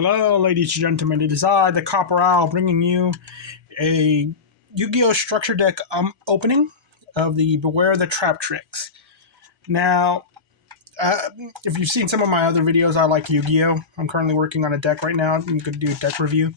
Hello, ladies and gentlemen. It is I, the Copper Owl, bringing you a Yu-Gi-Oh! Structure deck opening of the Beware the Traptrix. Now, if you've seen some of my other videos, I like Yu-Gi-Oh! I'm currently working on a deck right now. You could do a deck review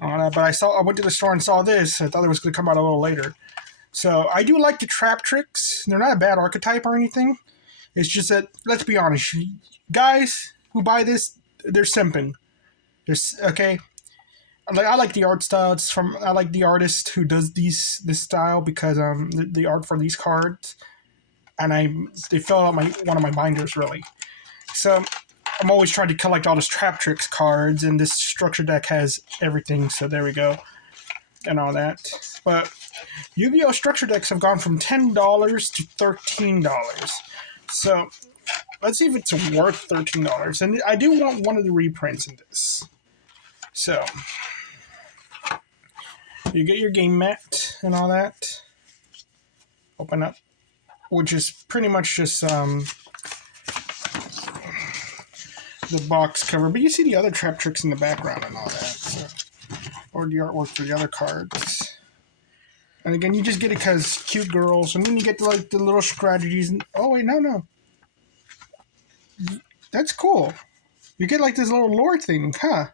on it. But I went to the store and saw this. I thought it was going to come out a little later. So I do like the Traptrix. They're not a bad archetype or anything. It's just that, let's be honest, guys who buy this, they're simping. Okay. I like the art style. I like the artist who does this style because the art for these cards, and they fill out one of my binders really. So I'm always trying to collect all this Traptrix cards, and this structure deck has everything. So there we go, and all that. But Yu-Gi-Oh! Structure decks have gone from $10 to $13. So let's see if it's worth $13. And I do want one of the reprints in this. So you get your game mat and all that. Open up, which is pretty much just the box cover. But you see the other Traptrix in the background and all that. So, or the artwork for the other cards. And again, you just get it because cute girls. And then you get like the little strategies. Oh, wait, no. That's cool. You get like this little lore thing, huh?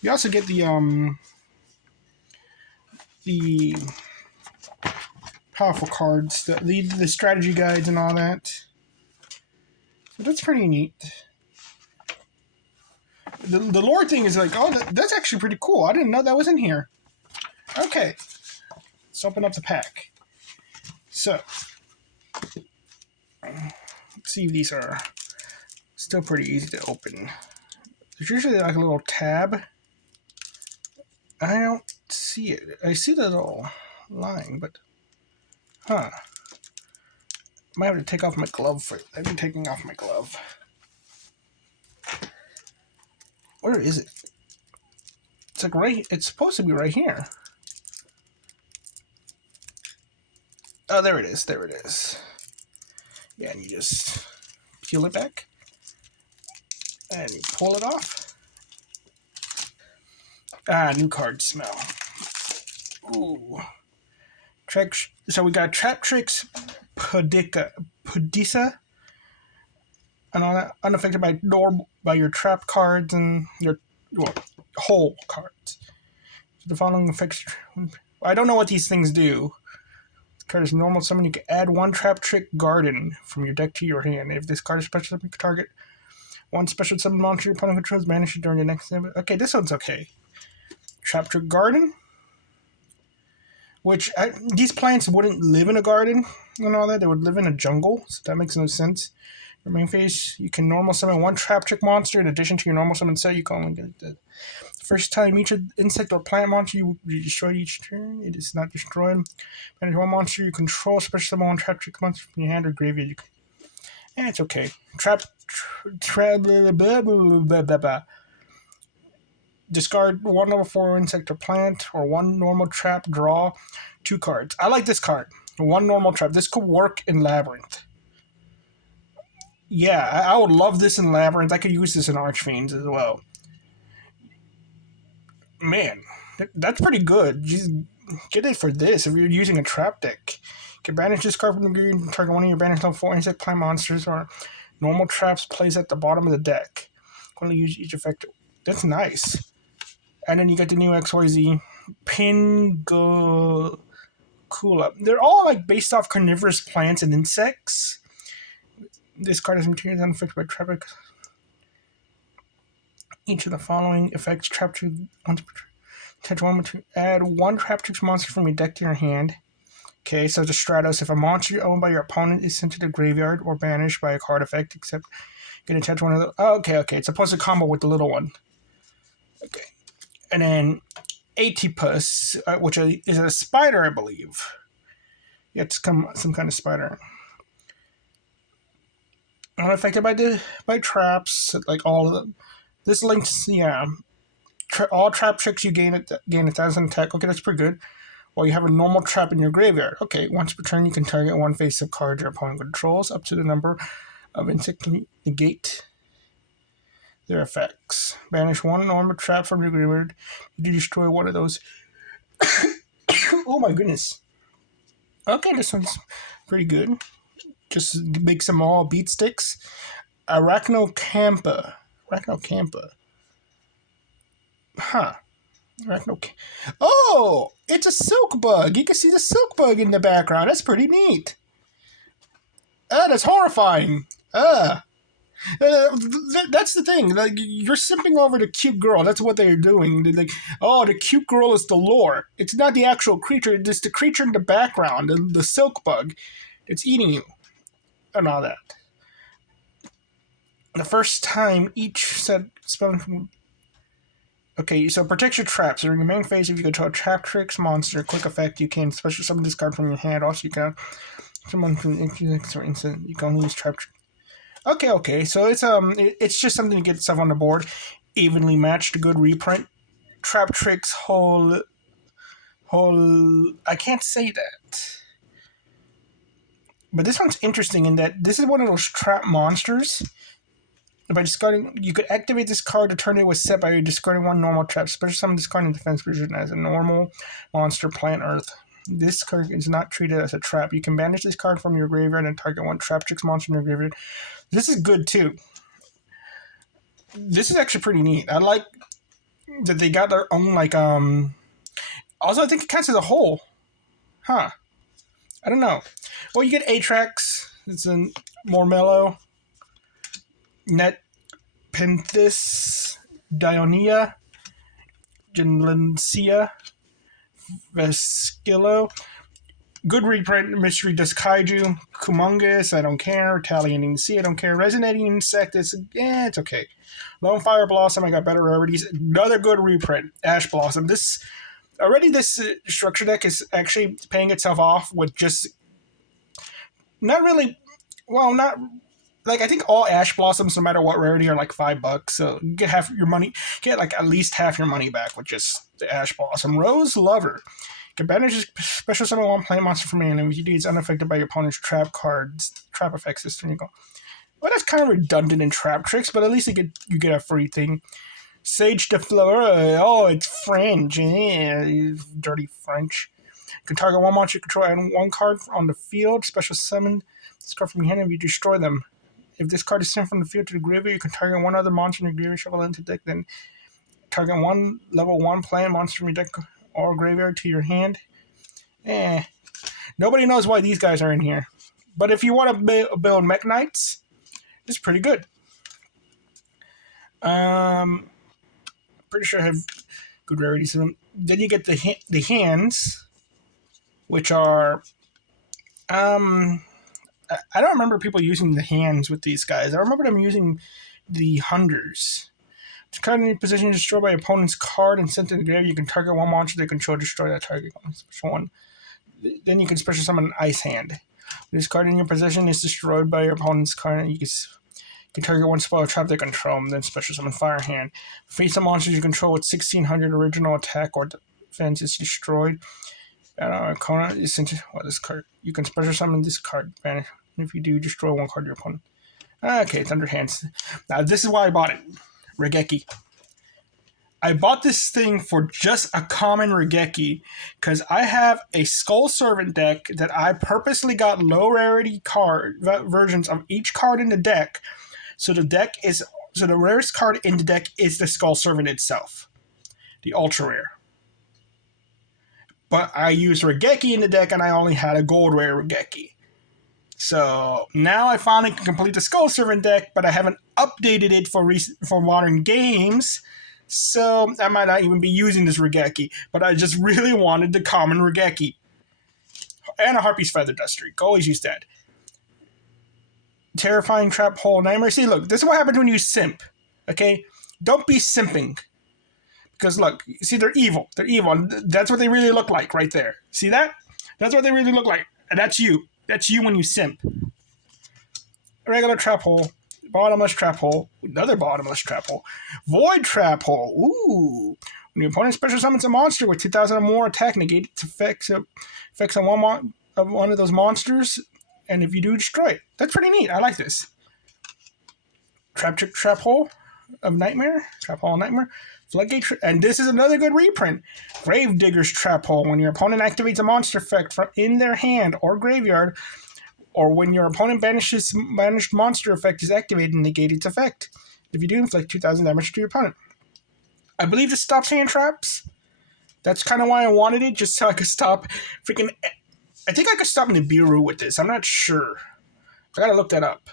You also get the powerful cards, the strategy guides and all that. So that's pretty neat. The lore thing is like, oh, that's actually pretty cool. I didn't know that was in here. Okay. Let's open up the pack. So, let's see if these are still pretty easy to open. There's usually like a little tab. I don't see it. I see the little line, but might have to take off my glove for it. I've been taking off my glove. Where is it? It's like it's supposed to be right here. Oh, there it is. There it is. Yeah, and you just peel it back and you pull it off. New card smell. Ooh. So we got Traptrix Pudisa and all that, unaffected by your trap cards and your whole cards. So the following effects. I don't know what these things do. This card is normal summon. You can add one Traptrix Garden from your deck to your hand. If this card is special, you can target one special summon monster your opponent controls, banish it during the next game. Okay, this one's okay. Traptrix Garden, which these plants wouldn't live in a garden and all that. They would live in a jungle, so that makes no sense. Your main phase, you can normal summon one Traptrix monster in addition to your normal summon set. You can only get the first time each insect or plant monster you destroy each turn. It is not destroyed. Manage one monster you control, special summon one Traptrix monster from your hand or graveyard. It's okay. Discard one level 4 insect or plant, or one normal trap, draw 2 cards. I like this card. One normal trap. This could work in Labyrinth. Yeah, I would love this in Labyrinth. I could use this in Archfiends as well. Man, that's pretty good. Just get it for this if you're using a trap deck. You can banish this card from the grid and target one of your banished level 4 insect plant monsters or normal traps placed at the bottom of the deck. Only use each effect. That's nice. And then you get the new XYZ Pingula. They're all like based off carnivorous plants and insects. This card is material unaffected by trap. Each of the following effects trap to touch one to add one Traptrix monster from your deck to your hand. Okay, so the Stratos. If a monster owned by your opponent is sent to the graveyard or banished by a card effect, except you can attach one of the. Oh, okay. It's supposed to combo with the little one. Okay. And then Atipus, which is a spider, I believe. Yeah, it's some kind of spider. Unaffected by traps, like all of them. This links, yeah. All Traptrix you gain 1,000 attack. Okay, that's pretty good. Well, you have a normal trap in your graveyard. Okay, once per turn, you can target one face-up card your opponent controls up to the number of insect negate Their effects. Banish one normal trap from your graveyard. You destroy one of those. Oh my goodness. Okay, this one's pretty good. Just makes them all beat sticks. Arachnocampa. Arachnocampa. Huh. Oh! It's a silk bug! You can see the silk bug in the background. That's pretty neat. That's horrifying. That's the thing. Like, you're simping over the cute girl. That's what they're doing. They're like, oh, the cute girl is the lure. It's not the actual creature. It's the creature in the background, the silk bug. It's eating you. And all that. The first time each set spell. Okay, so protect your traps. During the main phase, if you control a Traptrix monster, quick effect, you can special summon this card from your hand. Also, you can someone from instant. You can only use Traptrix. Okay. So it's just something to get stuff on the board, evenly matched. Good reprint. Traptrix whole. I can't say that, but this one's interesting in that this is one of those trap monsters. By discarding, you could activate this card to turn it was set by discarding one normal trap. Special summon this card in defense version as a normal monster, plant, earth. This card is not treated as a trap. You can banish this card from your graveyard and target one Traptrix monster in your graveyard. This is good too. This is actually pretty neat. I like that they got their own Also, I think it counts as a whole. Huh. I don't know. Well, you get Atrax. It's a more mellow. Net Penthis, Dionia, Genlencia, Vesquillo. Good reprint, Mystery Dust Kaiju, Kumongus, I don't care. Retaliating Sea, I don't care. Resonating Insect, it's okay. Lone Fire Blossom, I got better rarities. Another good reprint, Ash Blossom. This structure deck is actually paying itself off with just not I think all Ash Blossoms, no matter what rarity, are like $5. So you get half your money, get like at least half your money back with just the Ash Blossom. Rose Lover. You can banish special summon one plant monster from hand, and if you do, it's unaffected by your opponent's trap effects this turn. You go. Well, that's kind of redundant in Traptrix, but at least you get a free thing. Sage de Fleur. Oh, it's French. Dirty French. You can target one monster you control and one card on the field. Special summon this card from your hand, and if you destroy them. If this card is sent from the field to the graveyard, you can target one other monster in your graveyard, shuffle into deck, then target one level 1 plant monster from your deck or graveyard to your hand. Nobody knows why these guys are in here. But if you want to build Mech Knights, it's pretty good. Pretty sure I have good rarities in them. Then you get the hands, which are I don't remember people using the hands with these guys. I remember them using the Hunders. It's card in your position destroyed by opponent's card and sent to the grave. You can target one monster they control, destroy that target special one. Then you can special summon an Ice Hand. This card in your possession is destroyed by your opponent's card, and you can target one spell or trap they control, and then special summon Fire Hand. Face the monsters you control with 1600 original attack or defense is destroyed. Kona is sent. This card? You can special summon this card. Banish. If you do, destroy one card of your opponent. Okay, it's under hands. Now, this is why I bought it. Regeki. I bought this thing for just a common Regeki because I have a Skull Servant deck that I purposely got low rarity card versions of each card in the deck. So the rarest card in the deck is the Skull Servant itself, the ultra rare. But I used Regeki in the deck and I only had a gold rare Regeki. So now I finally can complete the Skull Servant deck, but I haven't updated it for modern games. So I might not even be using this Regeki, but I just really wanted the common Regeki. And a Harpy's Feather Duster. You can always use that. Terrifying Trap Hole Nightmare. See, look, this is what happens when you simp. Okay? Don't be simping. Because look, see, they're evil. They're evil. That's what they really look like right there. See that? That's what they really look like. And that's you. That's you when you simp. Regular Trap Hole. Bottomless Trap Hole. Another Bottomless Trap Hole. Void Trap Hole. Ooh. When your opponent special summons a monster with 2,000 or more attack, negate its effects on one of those monsters. And if you do, destroy it. That's pretty neat. I like this. Traptrix Trap Hole. of Nightmare. Trap Hole Nightmare. Floodgate, and this is another good reprint. Gravedigger's Trap Hole. When your opponent activates a monster effect from in their hand or graveyard, or when your opponent banished monster effect is activated and negate its effect. If you do, inflict 2,000 damage to your opponent. I believe this stops hand traps. That's kind of why I wanted it, just so I could stop freaking... I think I could stop Nibiru with this. I'm not sure. I gotta look that up.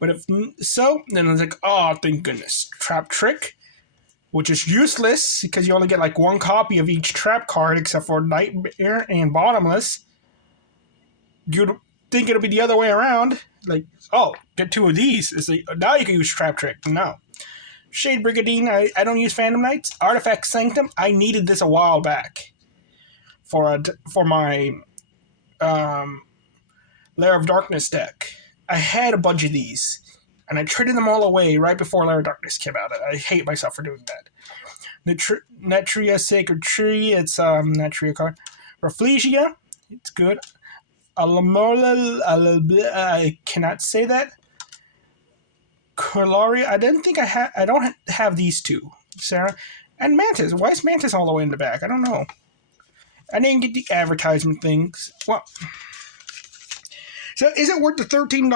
But if so, then I was like, oh, thank goodness. Traptrix, which is useless because you only get like one copy of each trap card except for Nightmare and Bottomless. You'd think it'll be the other way around. Like, oh, get 2 of these. It's like, now you can use Traptrix. No. Shade Brigandine, I don't use Phantom Knights. Artifact Sanctum, I needed this a while back for my Lair of Darkness deck. I had a bunch of these, and I traded them all away right before Lair of Darkness came out. I hate myself for doing that. Netria Sacred Tree, it's Netria card. Rafflesia, it's good. Alamola, I cannot say that. Corlari, I didn't think I don't have these two, Sarah. And Mantis. Why is Mantis all the way in the back? I don't know. I didn't get the advertisement things. Well, so is it worth the $13?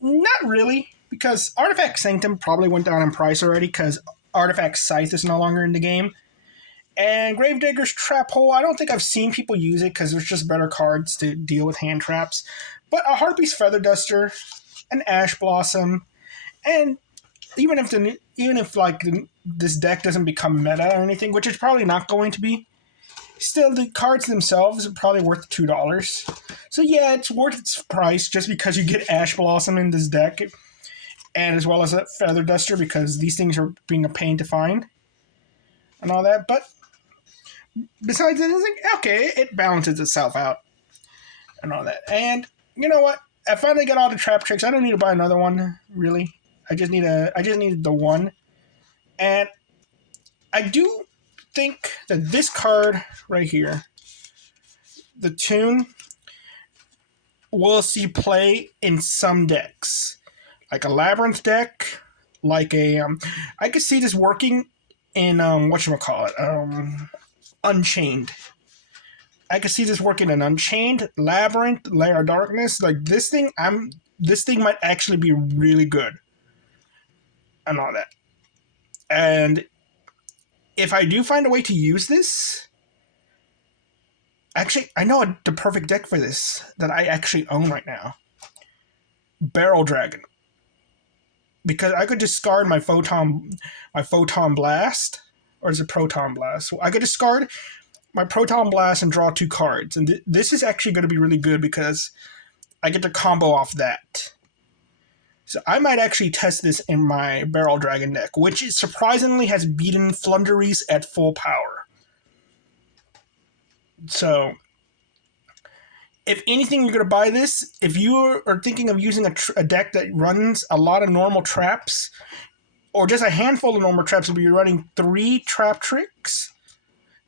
Not really, because Artifact Sanctum probably went down in price already because Artifact Scythe is no longer in the game. And Gravedigger's Trap Hole, I don't think I've seen people use it because there's just better cards to deal with hand traps. But a Harpy's Feather Duster, an Ash Blossom, and even if like this deck doesn't become meta or anything, which it's probably not going to be, still the cards themselves are probably worth $2. So yeah, it's worth its price just because you get Ash Blossom in this deck, and as well as a Feather Duster because these things are being a pain to find and all that. But besides that, it's like, okay, it balances itself out and all that. And you know what? I finally got all the Traptrix. I don't need to buy another one, really. I just needed the one. And I do think that this card right here, the Tune, will see play in some decks. Like a Labyrinth deck, like a I could see this working in Unchained. I could see this working in Unchained, Labyrinth, Lair of Darkness. Like this thing might actually be really good. And all that. And if I do find a way to use this, actually, I know the perfect deck for this that I actually own right now. Barrel Dragon. Because I could discard my Photon Blast, or is it Proton Blast? So I could discard my Proton Blast and draw 2 cards. And this is actually going to be really good because I get to combo off that. So I might actually test this in my Barrel Dragon deck, which surprisingly has beaten Flunderies at full power. So, if anything, you're going to buy this. If you are thinking of using a deck that runs a lot of normal traps, or just a handful of normal traps, but you're running 3 Traptrix,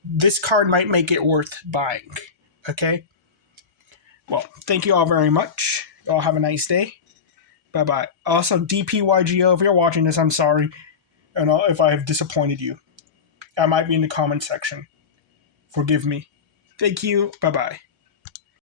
this card might make it worth buying. Okay? Well, thank you all very much. You all have a nice day. Bye-bye. Also, DPYGO, if you're watching this, I'm sorry. And if I have disappointed you. I might be in the comment section. Forgive me. Thank you. Bye-bye.